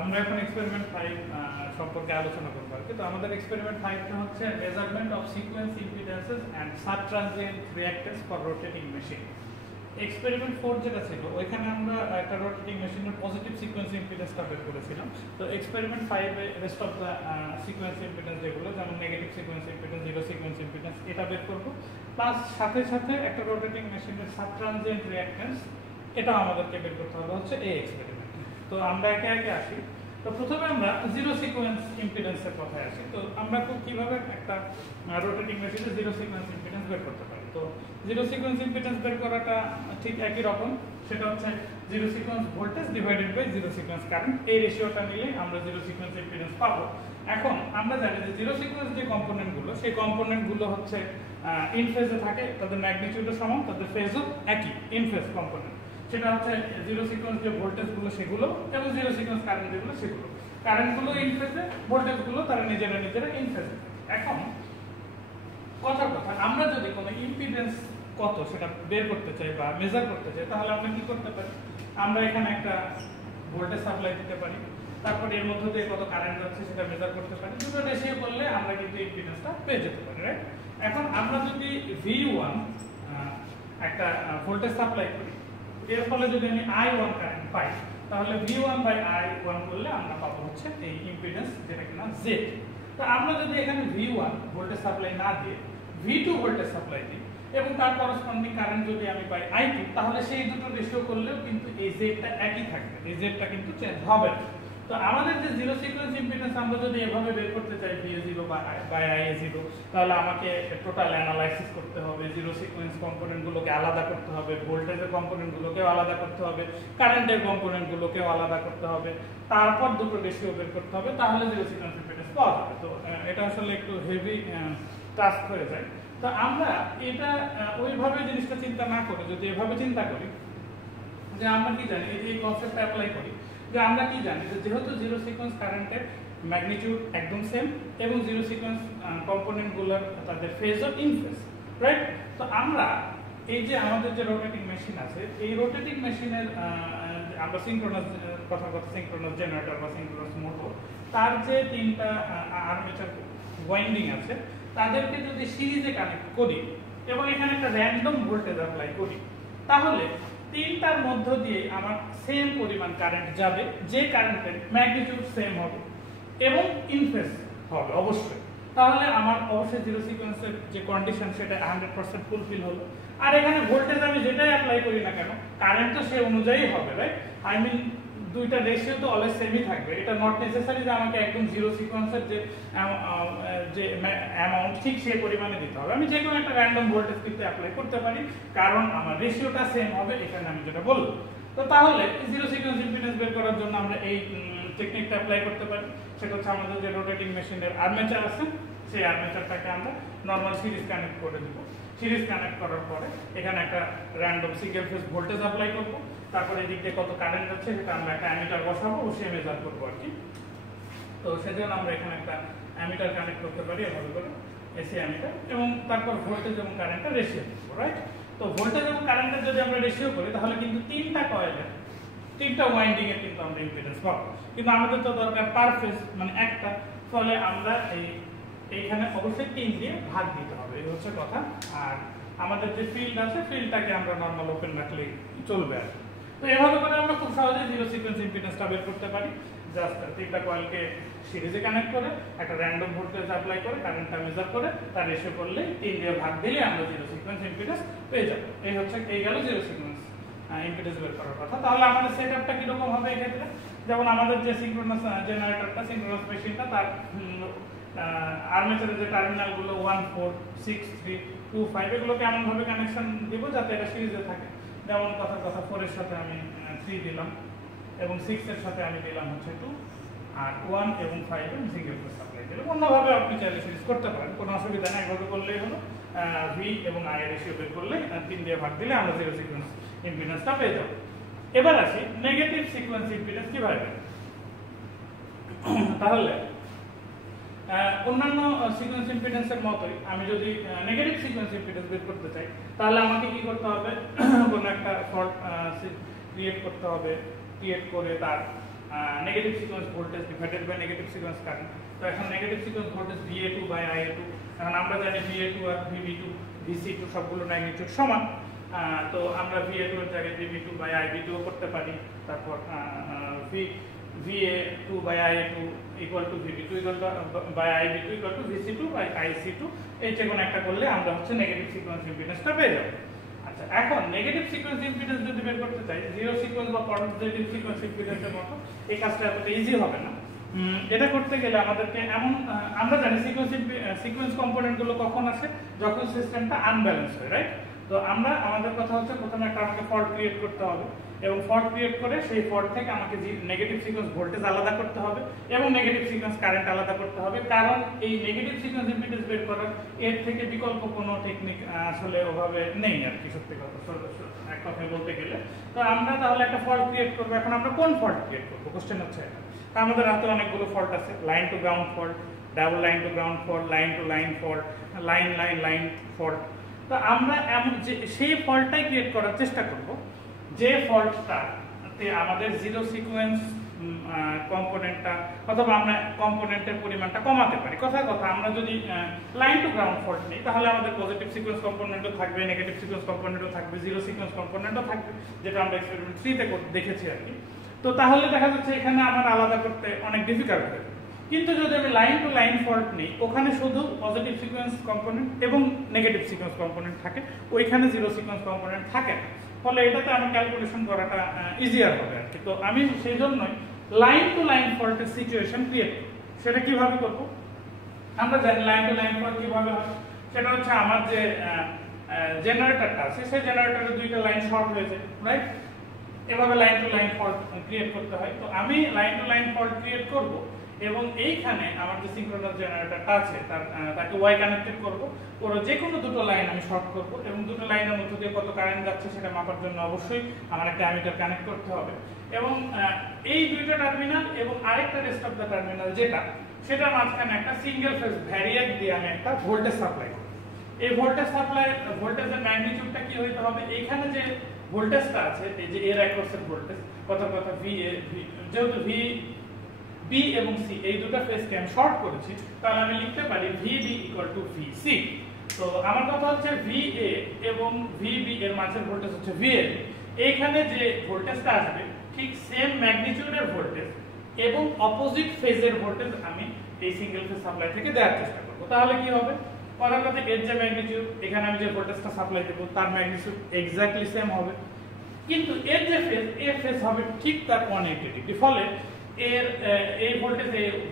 আমরা এখন এক্সপেরিমেন্ট 5 সম্পর্কে আলোচনা করব আর কি। তো আমাদের এক্সপেরিমেন্ট 5 টা হচ্ছে measurement of sequence impedances and subtransient reactance for rotating machine. Experiment 4 যেটা ছিল ওইখানে আমরা একটা রোটেটিং মেশিনের পজিটিভ সিকোয়েন্স ইম্পিডেন্সটা বের করেছিলাম। তো এক্সপেরিমেন্ট 5 এ rest of the sequence impedance যেগুলো, যেমন negative sequence impedance, zero sequence impedance, এটা বের করব। প্লাস সাথে সাথে একটা রোটেটিং মেশিনের সাবট্রানজিয়েন্ট রিঅ্যাক্ট্যান্স এটা আমাদেরকে বের করতে হবে হচ্ছে এই এক্সপেরিমেন্ট। তো আমরা একে একে আসি। তো প্রথমে আমরা জিরো সিকোয়েন্স ইম্পিডেন্সের কথায় আসি। তো আমরা কিভাবে একটা রোটেটিং মেশিনে জিরো সিকোয়েন্স ইম্পিডেন্স বের করতে পারি। তো জিরো সিকোয়েন্স ইম্পিডেন্স বের করাটা ঠিক একই রকম, সেটা হচ্ছে zero sequence voltage divided by zero sequence current. এই রেশিওটা নিলে আমরা জিরো সিকোয়েন্স ইম্পিডেন্স পাবো। এখন আমরা জানি যে জিরো সিকোয়েন্স যে কম্পোনেন্টগুলো, সেই কম্পোনেন্টগুলো হচ্ছে ইন ফেজে থাকে, তাদের ম্যাগনিটিউডও সমান, তাদের ফেজও একই, ইন ফেজ কম্পোনেন্ট। সেটা হচ্ছে জিরো সিকোয়েন্স যে ভোল্টেজগুলো সেগুলো, এবং জিরো সিকোয়েন্স কারেন্ট যেগুলো সেগুলো। কারেন্টগুলো ইন ফেজে, ভোল্টেজগুলো তারা নিজেরা ইন ফেজে। এখন কথা আমরা যদি কোনো ইম্পিডেন্স কত সেটা বের করতে চাই বা মেজার করতে চাই, তাহলে আমরা কি করতে পারি? আমরা এখানে একটা ভোল্টেজ সাপ্লাই দিতে পারি, তারপর এর মধ্যে দিয়ে কত কারেন্ট যাচ্ছে সেটা মেজার করতে পারি। দুটো রেশিও করলে আমরা কিন্তু ইম্পিডেন্সটা পেয়ে যেতে পারি, রাইট? এখন আমরা যদি V1 একটা ভোল্টেজ সাপ্লাই করি, এর ফলে যদি আমি I1 কারেন্ট পাই, তাহলে V1/I1 করলে আমরা পাবো হচ্ছে এই ইম্পিডেন্স, যেটা কিনা Z। তো আমরা যদি এখানে V1 ভোল্টেজ সাপ্লাই না দিয়ে V2 ভোল্টেজ সাপ্লাই দিই এবং তার করসপন্ডিং কারেন্ট যদি আমি পাই I2, তাহলে সেই দুটো রেশিও করলেও কিন্তু এই জেডটা একই থাকবে, এই জেডটা কিন্তু চেঞ্জ হবে না। তো আমাদের যে জিরো সিকোয়েন্স ইম্পিডেন্স আমরা যদি এভাবে বের করতে চাই VA0 বা IA0, তাহলে আমাকে টোটাল অ্যানালাইসিস করতে হবে, জিরো সিকোয়েন্স কম্পোনেন্টগুলোকে আলাদা করতে হবে, ভোল্টেজের কম্পোনেন্টগুলোকেও আলাদা করতে হবে, কারেন্টের কম্পোনেন্টগুলোকেও আলাদা করতে হবে, তারপর দুটো রেশিও বের করতে হবে, তাহলে জিরো সিকোয়েন্স ইম্পিডেন্স পাওয়া যাবে। তো এটা আসলে একটু হেভি টাস্ক হয়ে যায়। তো আমরা এটা ওইভাবে জিনিসটা চিন্তা না করে যদি এভাবে চিন্তা করি যে আমরা কি জানি, এই কনসেপ্টটা অ্যাপ্লাই করি যে আমরা কি জানি যে যেহেতু জিরো সিকোয়েন্স কারেন্টের ম্যাগনিটিউড একদম সেম এবং জিরো সিকোয়েন্স কম্পোনেন্টগুলোর তাদের ফেজও ইন ফেজ, রাইট? তো আমরা এই যে আমাদের যে রোটেটিং মেশিন আছে, এই রোটেটিং মেশিনের আমরা সিনক্রোনাস সিনক্রোনাস জেনারেটর বা সিনক্রোনাস মোটর, তার যে তিনটা আর্মেচার ওয়াইন্ডিং আছে, তাদেরকে যদি সিরিজে কানেক্ট করি এবং এখানে একটা র্যান্ডম ভোল্টেজ অ্যাপ্লাই করি, তাহলে তিনটার মধ্য দিয়ে আমার সেম পরিমাণ কারেন্ট যাবে, যে কারেন্টের ম্যাগনিটিউড সেম হবে এবং ইন ফেজ হবে অবশ্যই। তাহলে আমার অবশ্যই জিরো সিকোয়েন্সের যে কন্ডিশন সেটা 100% ফুলফিল হলো। আর এখানে ভোল্টেজ আমি যেটাই অ্যাপ্লাই করি না কেন, কারেন্ট তো সে অনুযায়ী হবে, রাইট? আই মিন দুইটা রেশিও তো অলওয়েজ সেমই থাকবে। এটা নট নেসেসারি যে আমাকে একদম জিরো সিকোয়েন্সের যে অ্যামাউন্ট ঠিক সেই পরিমাণে দিতে হবে। আমি যে কোনো একটা র্যান্ডম ভোল্টেজ কিন্তু অ্যাপ্লাই করতে পারি, কারণ আমার রেশিওটা সেম হবে, এখানে আমি যেটা বললাম। তো তাহলে জিরো সিকোয়েন্স ইম্পিডেন্স বের করার জন্য আমরা এই টেকনিকটা অ্যাপ্লাই করতে পারি। সেটা হচ্ছে আমাদের যে রোটেটিং মেশিনের আর্মেচার আছে, সেই আর্মেচারটাকে আমরা নর্মাল সিরিজ কানেক্ট করে দিব। সিরিজ কানেক্ট করার পরে এখানে একটা random single phase voltage apply করব, তারপরে এদিক দিয়ে কত কারেন্ট যাচ্ছে সেটা আমরা একটা অ্যামিটার বসাবো, বসিয়ে মেজার করবো আর কি। তো সেজন্য আমরা এখানে একটা অ্যামিটার কানেক্ট করতে পারি এভাবে করে, এসি অ্যামিটার, এবং তারপর ভোল্টেজ এবং কারেন্টের রেশিও করবো, রাইট? তো ভোল্টেজ এবং কারেন্টের যদি আমরা রেশিও করি, তাহলে কিন্তু তিনটা কয়েলের তিনটা ওয়াইন্ডিং এর কিন্তু আমরা ইম্পিডেন্স পাবো, কিন্তু আমাদের তো দরকার পার ফেজ মানে একটা, ফলে আমরা এইখানে অবশ্যই 3 দিয়ে ভাগ দিতে হবে, এই হচ্ছে কথা। আর আমাদের যে ফিল্ড আছে, ফিল্ডটাকে আমরা নরমাল ওপেন রাখলেই চলবে আর। তো এভাবে করে আমরা খুব সহজে জিরো সিকোয়েন্স ইম্পিডেন্সটা বের করতে পারি। জাস্ট তিনটা কয়েলকে সিরিজে কানেক্ট করে একটা র্যান্ডম ভোল্টেজ অ্যাপ্লাই করে কারেন্টটা মেজার করে তার রেশিও করলে 3 দিয়ে ভাগ দিলে আমরা জিরো সিকোয়েন্স ইম্পিডেন্স পেয়ে যাব। এই গেল জিরো সিকোয়েন্স ইম্পিডেন্স বের করার কথা। তাহলে আমাদের সেটআপটা কি রকম হবে এক্ষেত্রে? যেমন আমাদের যে সিনক্রোনাস জেনারেটরটা, সিনক্রোনাস মেশিনটা, তার আর্মেচারের যে টার্মিনালগুলো 1, 4, 6, 3, 2, 5 এগুলোকে এমন ভাবে কানেকশন দিব যাতে এটা সিরিজে থাকে। যেমন কথা 4 এর সাথে আমি 3 দিলাম এবং 6 এর সাথে আমি দিলাম হচ্ছে 2, আর 1 এবং 5 এর সিঙ্গেল ফেজ সাপ্লাই দিলাম। অন্যভাবে আপনি চাইলে সিরিজ করতে পারেন, কোনো অসুবিধা নেই, এভাবে করলেই হলো। V এবং I এর রেশিও বের করলে 3 দিয়ে ভাগ দিলে আমরা জিরো সিকোয়েন্স ইম্পিডেন্সটা পেয়ে যাব। এবার আসি নেগেটিভ সিকোয়েন্স ইম্পিডেন্স কিভাবে। তাহলে অন্যান্য সিকোয়েন্স ইম্পিডেন্সের মতোই আমি যদি নেগেটিভ সিকোয়েন্স ইম্পিডেন্স বের করতে চাই, তাহলে আমাকে কি করতে হবে? কোনো একটা ফল্ট ক্রিয়েট করতে হবে, ক্রিয়েট করে তার negative sequence voltage divided by negative sequence current. তো এখন negative sequence voltage VA2 by IA2, এখন আমরা জানি VA2 আর VB2 VC2 সবগুলো ম্যাগনিটিউড সমান। তো আমরা VA2 এর জায়গায় VB2 বাই IB2 করতে পারি। তারপর VA2 by IA2 equal to VB2 equal to by IB2 equal to VC2 by IC2, এই যে কোনো একটা করলে আমরা হচ্ছে নেগেটিভ সিকোয়েন্স ইম্পিডেন্সটা পেয়ে যাব। আচ্ছা, এখন নেগেটিভ সিকোয়েন্স ইম্পিডেন্স যদি বের করতে চাই, জিরো সিকোয়েন্স বা পজিটিভ সিকোয়েন্স ইম্পিডেন্সের মতো এই কাজটা এতটা ইজি হবে না। এটা করতে গেলে আমাদেরকে এমন, আমরা জানি সিকোয়েন্স কম্পোনেন্ট গুলো কখন আসে, যখন সিস্টেমটা আনব্যালেন্স হয়, রাইট? তো আমরা, আমাদের কথা হচ্ছে প্রথমে একটা আমাকে ফল্ট ক্রিয়েট করতে হবে, এবং ফল্ট ক্রিয়েট করে সেই ফল্ট থেকে আমাকে নেগেটিভ সিকোয়েন্স ভোল্টেজ আলাদা করতে হবে এবং নেগেটিভ সিকোয়েন্স কারেন্ট আলাদা করতে হবে, কারণ এই নেগেটিভ সিকোয়েন্স ইম্পিডেন্স বের করার এর থেকে বিকল্প কোনো টেকনিক আসলে ওভাবে নেই আর কি, সত্যি কথা এক কথায় বলতে গেলে। তো আমরা তাহলে একটা ফল্ট ক্রিয়েট করবো। এখন আমরা কোন ফল্ট ক্রিয়েট করবো, কোশ্চেন হচ্ছে এটা। আমাদের হাতে অনেকগুলো ফল্ট আছে, line to ground fault, double line to ground fault, line to line fault, line fault. তো আমরা এমন যে সেই ফল্টটাই ক্রিয়েট করার চেষ্টা করব, যে ফল্টটাতে আমাদের জিরো সিকোয়েন্স কম্পোনেন্টটা অথবা আমরা কম্পোনেন্টের পরিমাণটা কমাতে পারি। কথার কথা, আমরা যদি লাইন টু গ্রাউন্ড ফল্ট নিই, তাহলে আমাদের পজিটিভ সিকোয়েন্স কম্পোনেন্টও থাকবে, নেগেটিভ সিকোয়েন্স কম্পোনেন্টও থাকবে, জিরো সিকোয়েন্স কম্পোনেন্টও থাকবে, যেটা আমরা এক্সপেরিমেন্ট 3 তে দেখেছি আর কি। তো তাহলে দেখা যাচ্ছে এখানে আমার আলাদা করতে অনেক ডিফিকাল্ট হবে। কিন্তু যদি আমি লাইন টু লাইন ফল্ট নিই, ওখানে শুধু পজিটিভ সিকোয়েন্স কম্পোনেন্ট এবং নেগেটিভ সিকোয়েন্স কম্পোনেন্ট থাকে, ওইখানে জিরো সিকোয়েন্স কম্পোনেন্ট থাকে না। ফলে এটাতে আমার ক্যালকুলেশন করাটা ইজিয়ার হবে আর কি। তো আমি সেই জন্যই লাইন টু লাইন ফল্টের সিচুয়েশন ক্রিয়েট করব। সেটা কিভাবে করব? আমরা জানি লাইন টু লাইন ফল্ট কিভাবে হয়। সেটা হচ্ছে আমার যে জেনারেটরটা আছে, সেই জেনারেটরের দুইটা লাইন শর্ট হয়েছে, রাইট? এভাবে line to line fault create করতে হয়। তো আমি line to line fault create করব এবং এইখানে আমার যে সিঙ্ক্রোনাস জেনারেটরটা আছে তাকে ওয়াই কানেক্টেড করব, ওর যে কোনো দুটো লাইন আমি শর্ট করব এবং দুটো লাইনের মধ্যে দিয়ে কত কারেন্ট যাচ্ছে সেটা মাপার জন্য অবশ্যই আমার একটা অ্যামিটার কানেক্ট করতে হবে। এবং এই দুইটা টার্মিনাল এবং আরেকটা রেস্ট অফ দ্য টার্মিনাল যেটা, সেটার মাঝখানে একটা সিঙ্গেল ফেজ ভ্যারিয়াক দিয়ে আমি একটা ভোল্টেজ সাপ্লাই করব। এই ভোল্টেজ সাপ্লাই, ভোল্টেজের ম্যাগনিটিউডটা কি হইতে হবে? এইখানে যে ভোল্টেজটা আছে, এই যে এর অ্যাক্রসের ভোল্টেজ, কথার কথা যেহেতু B এবং C এই দুটো ফেজকে আমি শর্ট করেছি, তাহলে আমি লিখতে পারি VB ইকুয়াল টু VC। তো আমার কথা হচ্ছে VA এবং VB এর মাঝের ভোল্টেজ হচ্ছে VA। এইখানে যে ভোল্টেজটা আসবে ঠিক সেম ম্যাগনিটিউডের ভোল্টেজ এবং অপোজিট ফেজের ভোল্টেজ আমি এই সিঙ্গেল ফেজ সাপ্লাই থেকে দেওয়ার চেষ্টা করব। তাহলে কি হবে? কথার কথা, এর যে ম্যাগনিটিউড, এখানে আমি যে ভোল্টেজটা সাপ্লাই দেব তার ম্যাগনিটিউড এক্স্যাক্টলি সেম হবে, কিন্তু এর যে ফেজ, এর ফেজ হবে ঠিক তার 180 ডিগ্রি। ফলে এর এই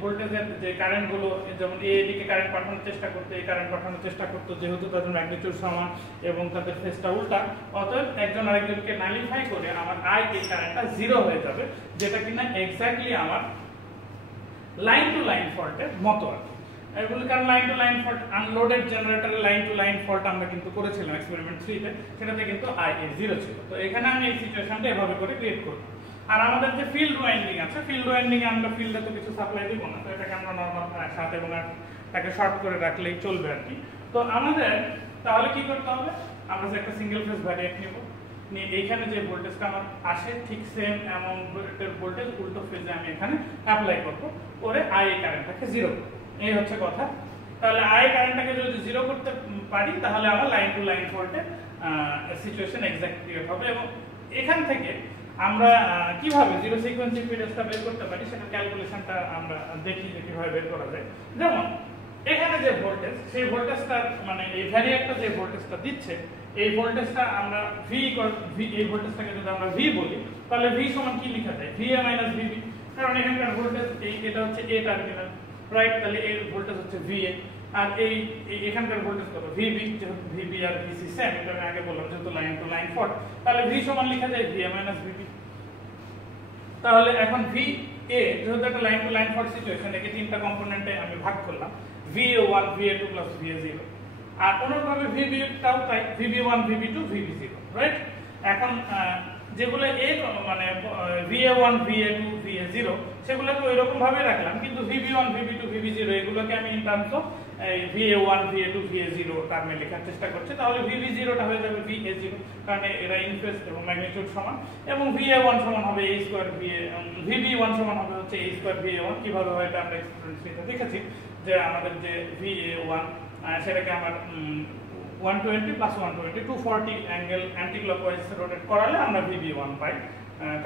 ভোল্টেজের যে কারেন্ট গুলো, যেমন এই দিকে কারেন্ট পাঠানোর চেষ্টা করতে, এই কারেন্ট পাঠানোর চেষ্টা করতে, যেহেতু তাদের ম্যাগনিটিউড সমান এবং তাদের ফেজটা উল্টা, অতএব একজন আরেকজনকে নালিফাই করে আমার এই কারেন্টটা জিরো হয়ে যাবে, যেটা কিনা এক্স্যাক্টলি আমার লাইন টু লাইন ফল্টের মতো আর কি। কারণ line to line fault, unloaded জেনারেটরের লাইন টু লাইন ফল্ট আমরা কিন্তু করেছিলাম এক্সপেরিমেন্ট 3 তে, সেটাতে কিন্তু IA0 ছিল। তো এখানে আমি এই সিচুয়েশনটা এভাবে করে ক্রিয়েট করব। আর আমাদের যে ফিল্ড ওয়াইন্ডিং আছে, ফিল্ড ওয়াইন্ডিং এ আমরা ফিল্ডে তো কিছু সাপ্লাই দেব না, তো এটাকে আমরা নরমাল 7 এবং 8 তাকে শর্ট করে রাখলেই চলবে আর কি। তো আমাদের তাহলে কি করতে হবে? আমরা যে একটা সিঙ্গেল ফেজ ভ্যারিয়েক নিব, নিয়ে এইখানে যে ভোল্টেজটা আমার আসে ঠিক সেম অ্যামাউন্টের ভোল্টেজ উল্টো ফেজে আমি এখানে অ্যাপ্লাই করব, ওরে IA কারেন্টটাকে জিরো করব। এই হচ্ছে কথা। তাহলে IA কারেন্টটাকে যদি জিরো করতে পারি, তাহলে আমার লাইন টু লাইন ফল্টে সিচুয়েশন এক্সাক্ট ক্রিয়েট হবে। এবং এখান থেকে আমরা কিভাবে জিরো সিকোয়েন্স ইম্পিডেন্সটা বের করতে পারি সেটা ক্যালকুলেশনটা আমরা দেখি যে কিভাবে বের করা যায়। যেমন এখানে যে ভোল্টেজ, সেই ভোল্টেজটা মানে এই ভ্যারিয়েক্টর যে ভোল্টেজটা দিচ্ছে, এই ভোল্টেজটা আমরা এই ভোল্টেজটাকে যদি আমরা V বলি, তাহলে V সমান কি লেখা যায়? VA minus VB। কারণ এখানকার ভোল্টেজ এটা হচ্ছে A টার্মিনাল, রাইট? তাহলে এর ভোল্টেজ হচ্ছে VA, আর এই এখানকার ভোল্টেজ কত? VB। যেহেতু VB আর VC সেম, এটা আমি আগে বললাম, যেহেতু লাইন টু লাইন ফল্ট, তাহলে V সমান লেখা যায় VA মাইনাস VB। তাহলে এখন VA যেহেতু একটা line to line fault situation, একে তিনটা কম্পোনেন্টে আমি ভাগ করলাম, VA1 VA2 প্লাস VA0। আর অনুরূপভাবে VB-টাও তাই, VB1 VB2 VB0, রাইট? এখন যেগুলো মানে VA1 VA2 VA0 VA0 সেগুলোকে ওই রকম ভাবে রাখলাম, কিন্তু VB1 VB2 VB0 এগুলোকে আমি in terms of VA1 VA2 VA0 টার্মে লেখার চেষ্টা করছি। তাহলে VB0টা হয়ে যাবে VA0, কারণ এরা ইনফেস এবং ম্যাগনিটিউড সমান, এবং VA1 সমান হবে a স্কয়ার VB1 সমান হবে হচ্ছে a স্কয়ার VA1। কিভাবে হয় এটা আমরা এক্সপেরিমেন্টে দেখেছি, যে আমাদের যে VA1 সেটাকে আমার 120 plus 120 240 angle anti clockwise rotate করালে আমরা VB1 পাই,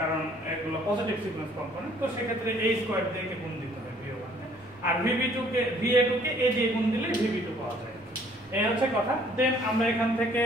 কারণ এগুলো পজিটিভ সিকোয়েন্স কম্পোনেন্ট। তো সেক্ষেত্রে a স্কয়ার দিয়ে গুণ দিতে হয় VA1 K, R VA2 K a দিয়ে গুণ দিলে VB2 পাওয়া যায়। এই হচ্ছে কথা। দেন আমরা এখান থেকে